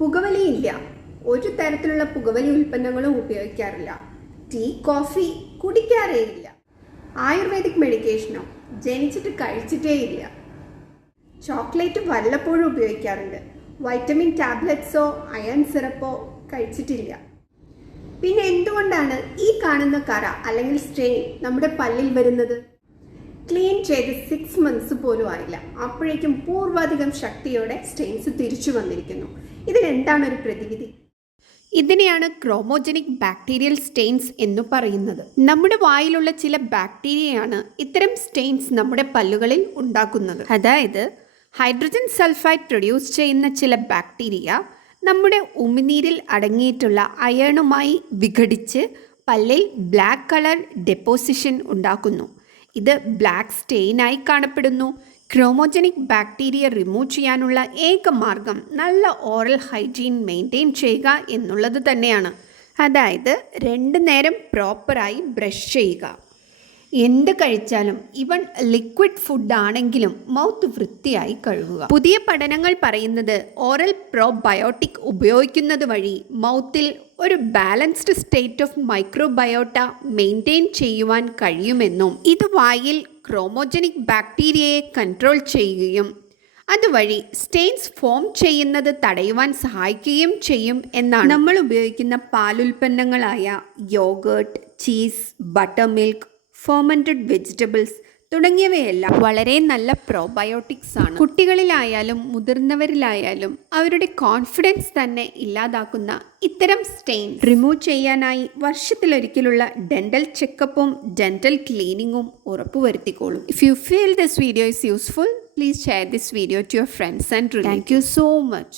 പുകവലിയില്ല. ഒരു തരത്തിലുള്ള പുകവലി ഉൽപ്പന്നങ്ങളും ഉപയോഗിക്കാറില്ല. ടീ, കോഫി കുടിക്കാറേയില്ല. ആയുർവേദിക് മെഡിക്കേഷനോ ജനിച്ചിട്ട് കഴിച്ചിട്ടേയില്ല. ചോക്ലേറ്റ് വല്ലപ്പോഴും ഉപയോഗിക്കാറുണ്ട്. വൈറ്റമിൻ ടാബ്ലറ്റ്സോ അയൺ സിറപ്പോ കഴിച്ചിട്ടില്ല. പിന്നെ എന്തുകൊണ്ടാണ് ഈ കാണുന്ന കറ അല്ലെങ്കിൽ സ്ട്രെയിൻ നമ്മുടെ പല്ലിൽ വരുന്നത്? ക്ലീൻ ചെയ്ത് 6 months പോലും ആയില്ല, അപ്പോഴേക്കും പൂർവാധികം ശക്തിയോടെ സ്റ്റെയിൻസ് തിരിച്ചു വന്നിരിക്കുന്നു. ഇതിനെന്താണ് ഒരു പ്രതിവിധി? ഇതിനെയാണ് ക്രോമോജനിക് ബാക്ടീരിയൽ സ്റ്റെയിൻസ് എന്ന് പറയുന്നത്. നമ്മുടെ വായിലുള്ള ചില ബാക്ടീരിയയാണ് ഇത്തരം സ്റ്റെയിൻസ് നമ്മുടെ പല്ലുകളിൽ ഉണ്ടാക്കുന്നത്. അതായത് ഹൈഡ്രജൻ സൾഫൈഡ് പ്രൊഡ്യൂസ് ചെയ്യുന്ന ചില ബാക്ടീരിയ നമ്മുടെ ഉമിനീരിൽ അടങ്ങിയിട്ടുള്ള അയണുമായി വിഘടിച്ച് പല്ലിൽ ബ്ലാക്ക് കളർ ഡെപ്പോസിഷൻ ഉണ്ടാക്കുന്നു. ഇത് ബ്ലാക്ക് സ്റ്റെയിനായി കാണപ്പെടുന്നു. ക്രോമോജനിക് ബാക്ടീരിയ റിമൂവ് ചെയ്യാനുള്ള ഏക മാർഗം നല്ല ഓറൽ ഹൈജീൻ മെയിൻറ്റെയിൻ ചെയ്യുക എന്നുള്ളത് തന്നെയാണ്. അതായത് 2 നേരം പ്രോപ്പറായി ബ്രഷ് ചെയ്യുക. എന്ത് കഴിച്ചാലും ഇവൺ ലിക്വിഡ് ഫുഡ് ആണെങ്കിലും മൗത്ത് വൃത്തിയായി കഴുകുക. പുതിയ പഠനങ്ങൾ പറയുന്നത് ഓറൽ പ്രോബയോട്ടിക് ഉപയോഗിക്കുന്നത് വഴി മൗത്തിൽ ഒരു balanced state of microbiota maintain ചെയ്യുവാൻ കഴിയുമെന്നും ഇത് വായിൽ ക്രോമോജനിക് ബാക്ടീരിയയെ കൺട്രോൾ ചെയ്യുകയും അതുവഴി സ്റ്റെയിൻസ് ഫോം ചെയ്യുന്നത് തടയുവാൻ സഹായിക്കുകയും ചെയ്യും എന്നാണ്. നമ്മൾ ഉപയോഗിക്കുന്ന പാലുൽപ്പന്നങ്ങളായ yogurt, cheese, butter milk, fermented vegetables തുടങ്ങിയവയെല്ലാം വളരെ നല്ല പ്രോബയോട്ടിക്സ് ആണ്. കുട്ടികളിലായാലും മുതിർന്നവരിലായാലും അവരുടെ കോൺഫിഡൻസ് തന്നെ ഇല്ലാതാക്കുന്ന ഇത്തരം സ്റ്റെയിൻ റിമൂവ് ചെയ്യാനായി വർഷത്തിലൊരിക്കലുള്ള ഡെന്റൽ ചെക്കപ്പും ഡെന്റൽ ക്ലീനിങ്ങും ഉറപ്പുവരുത്തിക്കോളൂ. If you feel this video is useful, please share this video to your friends and relatives. Thank you so much.